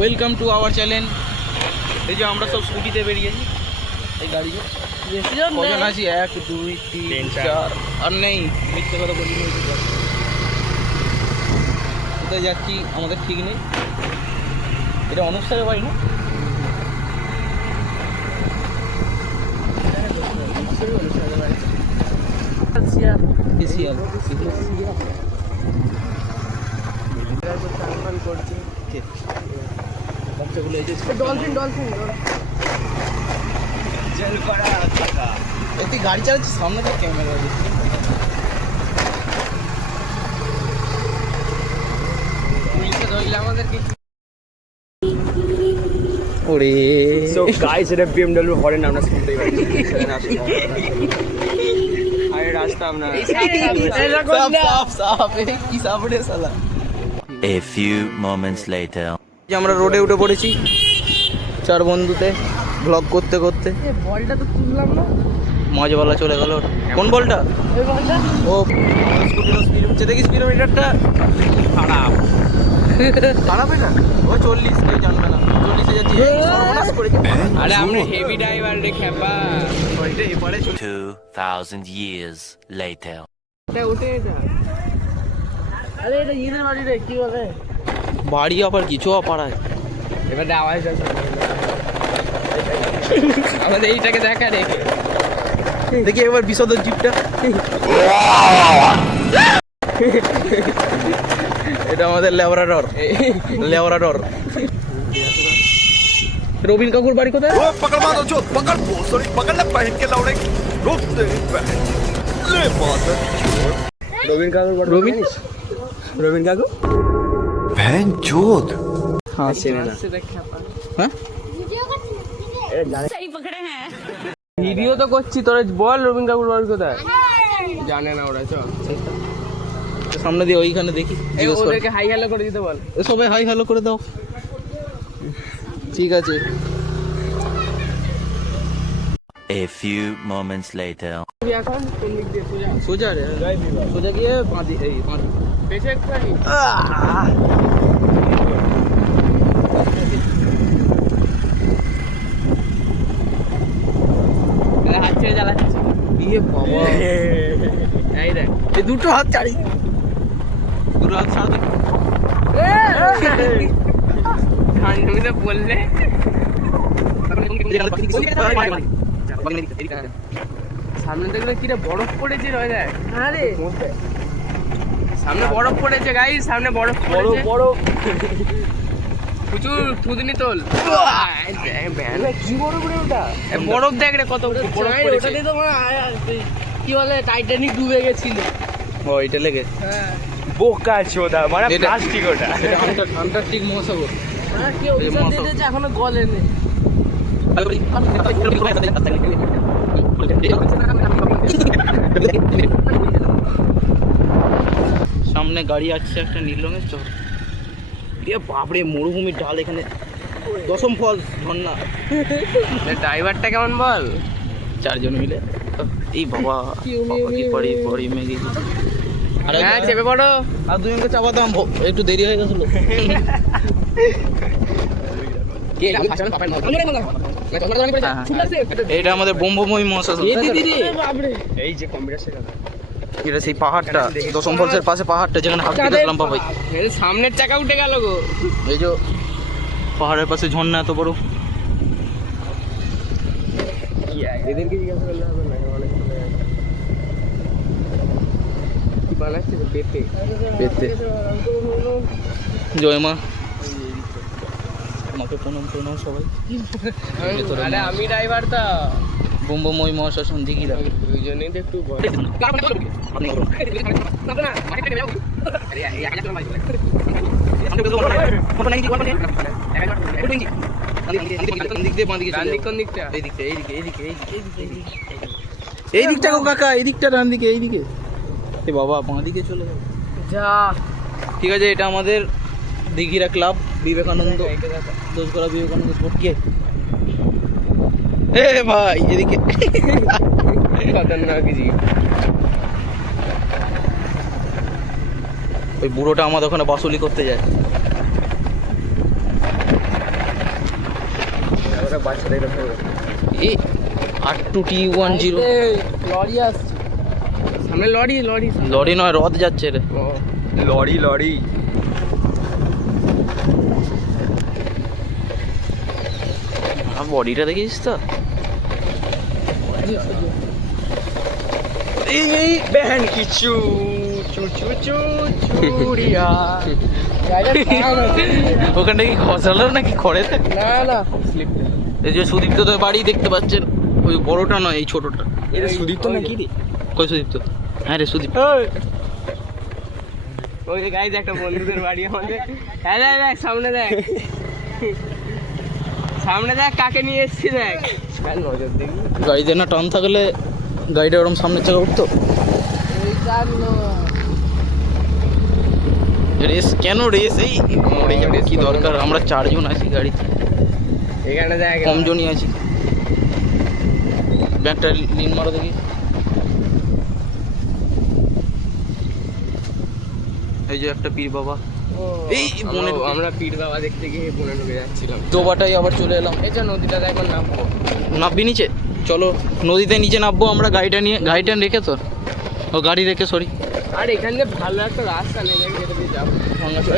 Welcome to our channel. এই যে আমরা সব স্কুটিতে বেরিয়েছি, এই গাড়ি কজন আছি? 1 2 3 4 আর নেই, মিথ্যে কথা বলি। কোথায় যাচ্ছি আমাদের ঠিক নেই। এটা অনুষ্ঠানের বাড়ি না? বাচ্চাগুলো এই যে তুই গাড়ি চালাচ্ছিস, সামনে তো ক্যামেরা দিচ্ছি। ওরে সো গাইস, এটা BMW হরেন আমরা শুনতেই পাচ্ছি। আরে রাস্তা আমরা সাফ কি সাফ রে শালা। A few moments later. যে আমরা রোডে উঠে পড়েছি 4 বন্ধুতে ব্লগ করতে করতে। বলটা তো তুললাম না, মজাওয়ালা চলে গেল। কোন বলটা? ওই বলটা ও স্কুটির স্পিড হচ্ছে, দেখি স্পিডোমিটারটা খারাপ খারাপ। এটা ও 40, কেউ জানবে না 40-এ যাচ্ছি। সর্বনাশ করেছে। আরে আমরা হেভি ড্রাইভার রে খেপা। ওইটা এপারে 2000 years later. এটা উঠে এটা। আরে এটা ইনের বাড়ি রে, কি বলে বাড়ি আবার কিছু পাড়ায়। এবার আওয়াজ আসছে আমাদের এইটাকে দেখা রে। দেখি একবার বিশদর জিপটা। এটা আমাদের ল্যাবরাডর। রবিন কাকুর বাড়ি কোথায়? पकड़ मारो जो पकड़ सॉरी पकड़ ना पहन के लौड़े रोक तेरी बहन ले बात রবিন কাকুর বাড়ি। রবিন কাকু बहन चोद হ্যাঁ চেনে না। হ্যাঁ ভিডিও তো করছি, তোরা বল রবীন্দ্র কাকুর বাড়ি কোথায়? জানে না ওরা, চল সামনে দিয়ে ওইখানে দেখি, এই জিজ্ঞেস কর। ওদেরকে হাই হ্যালো করে দিতে বল। সবাই হাই হ্যালো করে দাও। ঠিক আছে। A few moments later. তুই এখন কোন দিক দিয়ে সোজা? সোজা রে, সোজা গিয়ে বাঁধি, এই বাঁধি। পেছে একটুখানি হাত ছেড়ে জ্বালাচ্ছি। ইয়ে বাবা, এই দেখ, এই দুটো হাত ছাড়ি, দুটো হাত ছাড়া দেখি। তুমি তো বললে সামনে দেখলে কিরে বরফ পড়েছে রয়ে। আরে সামনে বরফ পড়েছে গাইস, সামনে বরফ পড়েছে। বড় প্রচুর থুতনি তোল। কি বড় করে ওটা? বরফ দেখ রে, কত বরফ পড়েছে। ওটাতে তো কি বলে টাইটানিক ডুবে গেছিল। ও এটা লেগে, হ্যাঁ বোকা চোদা, মানে এটা- প্লাস্টিক ওটা। এটা আন্টার্কটিক মহাসাগর। কি অভিশাপ দিয়ে দিয়েছে, এখনো গলেনি। সামনে গাড়ি আসছে একটা নীল রঙের। চল এ বাপরে, মরুভূমির ঢাল এখানে। দশম ফল ঝর্ণা। ড্রাইভারটা কেমন বল? 4 জন মিলে। এই বাবা, পড়ি মেঘে। হ্যাঁ চেপে পড়ো। আর 2 জনকে চাপাতাম, একটু দেরি হয়ে গেছিল। এটা আমাদের ব্রহ্মময়ী মহাশ্মশান। এই যে কম্পিউটার শেখানো। এটা সেই পাহাড়টা, দশম ফলসের পাশে পাহাড়টা যেখানে হাত দিয়েছিলাম বাবাই। সামনের চাকা উঠে গেল গো। এই যে পাহাড়ের পাশে ঝর্ণা এত বড়। এদেরকে জিজ্ঞাসা করলে হবে না, অনেক সময় আছে। কি বানাচ্ছে রে? পেঁপে। পেতে জয় মা, মাকে প্রণাম প্রণাম সবাই। আরে আমি ড্রাইভার তো, ব্রহ্মময়ী মহাশ্মশান দিঘিরা। ওই জন্যই তো একটু ভয়। ডান দিক কোন দিকটা? এই দিকটা গো কাকা, এই দিকটা ডান দিকে, এই দিকে। এ বাবা, বাঁ দিকে চলে যাবে। যা ঠিক আছে, এটা আমাদের দিঘিরা ক্লাব, বিবেকানন্দ দোষগড়া বিবেকানন্দ স্পোর্ট। কে এ ভাই এদিকে। খতরনাক জি। ওই বুড়োটা আমাদের ওখানে বাসুলি করতে যায়। একটা বাচ্চা দেখে থাকবে। এই R2T10 লরি আসছে সামনে, লরি লরি লরি নয়, রথ যাচ্ছে রে। লরি লরি বডিটা দেখিস তো, এই বেহেন কিছু চু চু চু চুরিয়া ওখানটা কি খসালো নাকি খড়েতে? না না এই যে সুদীপ্ত তো বাড়ি দেখতে পাচ্ছেন, ওই বড়টা নয়, এই ছোটটা। এটা সুদীপ্ত নাকি রে? কই সুদীপ্ত? হ্যাঁ রে সুদীপ্ত। ওই যে গাইজ একটা বন্ধুদের বাড়ি আমাদের। হ্যাঁ দেখ সামনে দেখ, সামনে দেখ কাকে নিয়ে এসছি দেখ। নজর দেখি গাড়িতে না টান থাকলে গাড়িটা ওরকম সামনের চাকা উঠতো। রেস কেন রেস? এই মরে যাবে, কি দরকার? আমরা 4 জন আছি গাড়িতে, এখানে দেখ কম জনই আছি। ব্যাগটা লিন মারো দেখি। এই যে একটা পীর বাবা, এই বনে ঢুকে- আমরা পীর বাবা দেখতে গিয়ে বনে ঢুকে যাচ্ছিলাম। দোবাটাই আবার চলে এলাম। এই যে নদীটা দেখ, এখন নামবো। নামবি নিচে? চলো নদীতে নিচে নামবো আমরা, গাড়িটা নিয়ে। গাড়িটা রেখে তো, ও গাড়ি রেখে সরি। আর এখান দিয়ে ভালো একটা রাস্তা নেই, দেখ যেটা দিয়ে যাবো।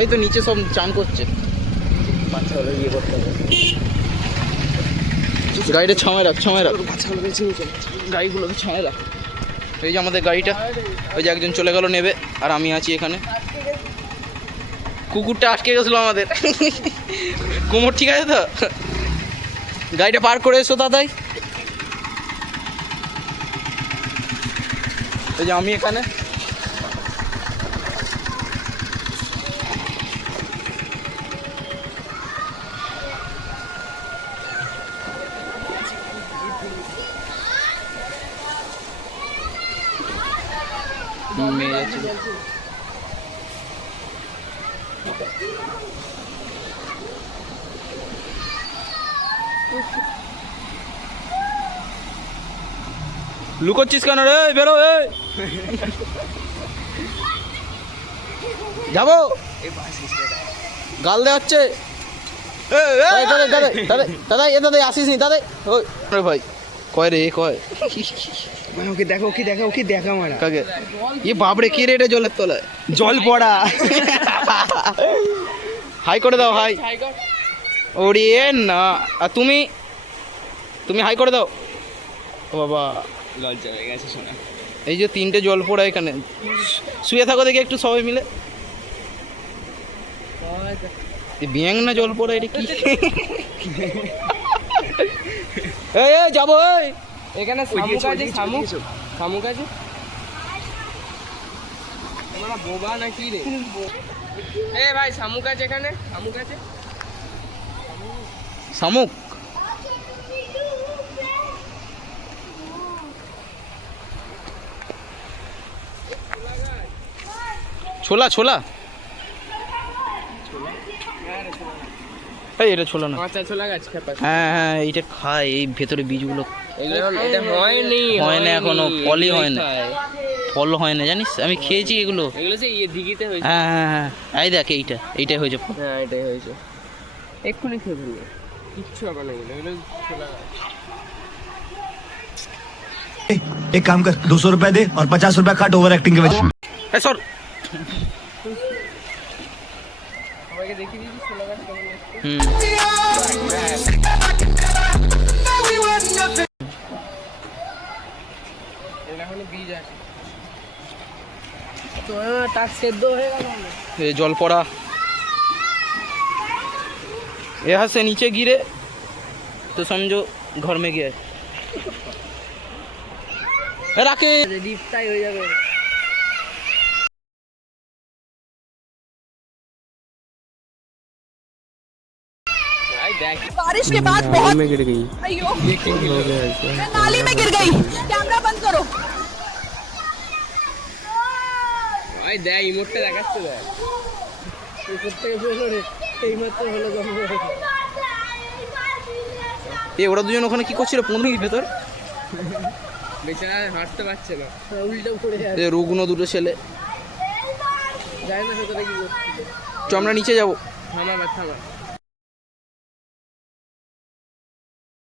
এই তো নিচে সব চান করছে, বাচ্চা হলে ইয়ে করতে হবে। গাড়িটা ছামায় রাখ, ছামায় রাখ, গাড়িগুলোকে ছামায় রাখ। এই যে আমাদের গাড়িটা, ওই যে একজন চলে গেল নেবে, আর আমি আছি এখানে। কুকুরটা আটকে গেছিলো আমাদের। কোমর ঠিক আছে তো? গাড়িটা পার করে এসো দাদাই। এই যে আমি এখানে। মেয়ে যাচ্ছে। লুকোচ্ছিস কেন রে? বেরো, যাবো, গাল দেওয়াচ্ছে। দাদা আসিস নি দাদা। ওই ভাই কয় রে, কয় ওকে দেখো, ওকে দেখো, ওকে দেখা মারা। কাকে? এ বাপরে, কি রে এটা জলের তলায়? জল পড়া। হাই করে দাও, হাই। ওরে না, আর তুমি হাই করে দাও। ও বাবা, লজ্জা হয়ে গেছে শোনা। এই যে 3টে জল পড়া এখানে। শুয়ে থাকো দেখি একটু সবাই মিলে। ব্যাং না জল পড়া, এটা কি? এই যাবো। এখানে শামুক আছে, শামুক শামুক আছে। তোমরা বোবা না কি রে? এ ভাই শামুক আছে এখানে, শামুক আছে। শামুক ছোলা, ছোলা। এই এটা ছোলা না, কাঁচা ছোলা গাছ খেপা। হ্যাঁ হ্যাঁ, এইটা খায়, এই ভেতরে বীজগুলো। এটা হয়নি, হয় না এখনো, ফলই হয় না, ফল হয় না জানিস। আমি খেয়েছি এগুলো। এগুলো সে দিঘিতে হয়েছে। হ্যাঁ হ্যাঁ হ্যাঁ, এই দেখ এইটাই হয়েছে ফল। হ্যাঁ এটাই হয়েছে, এক্ষুনি খেয়ে ফেলবে, কিচ্ছু হবে না। এগুলো ছোলা গাছ। एक काम कर 200 रुपए दे और 50 रुपए काट ओवर एक्टिंग के वजह। এই সর। সবাইকে দেখিয়ে দিয়েছি ছোলা গাছ কেমন লাগছে। এর এখনো বীজ আছে তো, টাক সেদ্ধ হয়ে গেল। ये जल पड़ा यहाँ से नीचे गिरे तो समझो घर में गया। রাকে ডিপটাই হয়ে যাবে। बारिश के बाद बहुत में गिर गई। अयो मैं नाली में गिर गई। कैमरा बंद करो। ভাই দেখ ইমোটটা দেখাচ্ছে, দেখ উপর থেকে ফেলো রে, এইমাত্র হলো গন্ধ। ওরা দুজন ওখানে কি করছিল পনেরোর ভেতর? বেচারা হাঁটতে পারছে না, উল্টো পড়ে যাচ্ছে। রুগ্ন দুটো ছেলে, জানি না ভেতরে কি করছে। চ আমরা নিচে যাবো। থামা থামা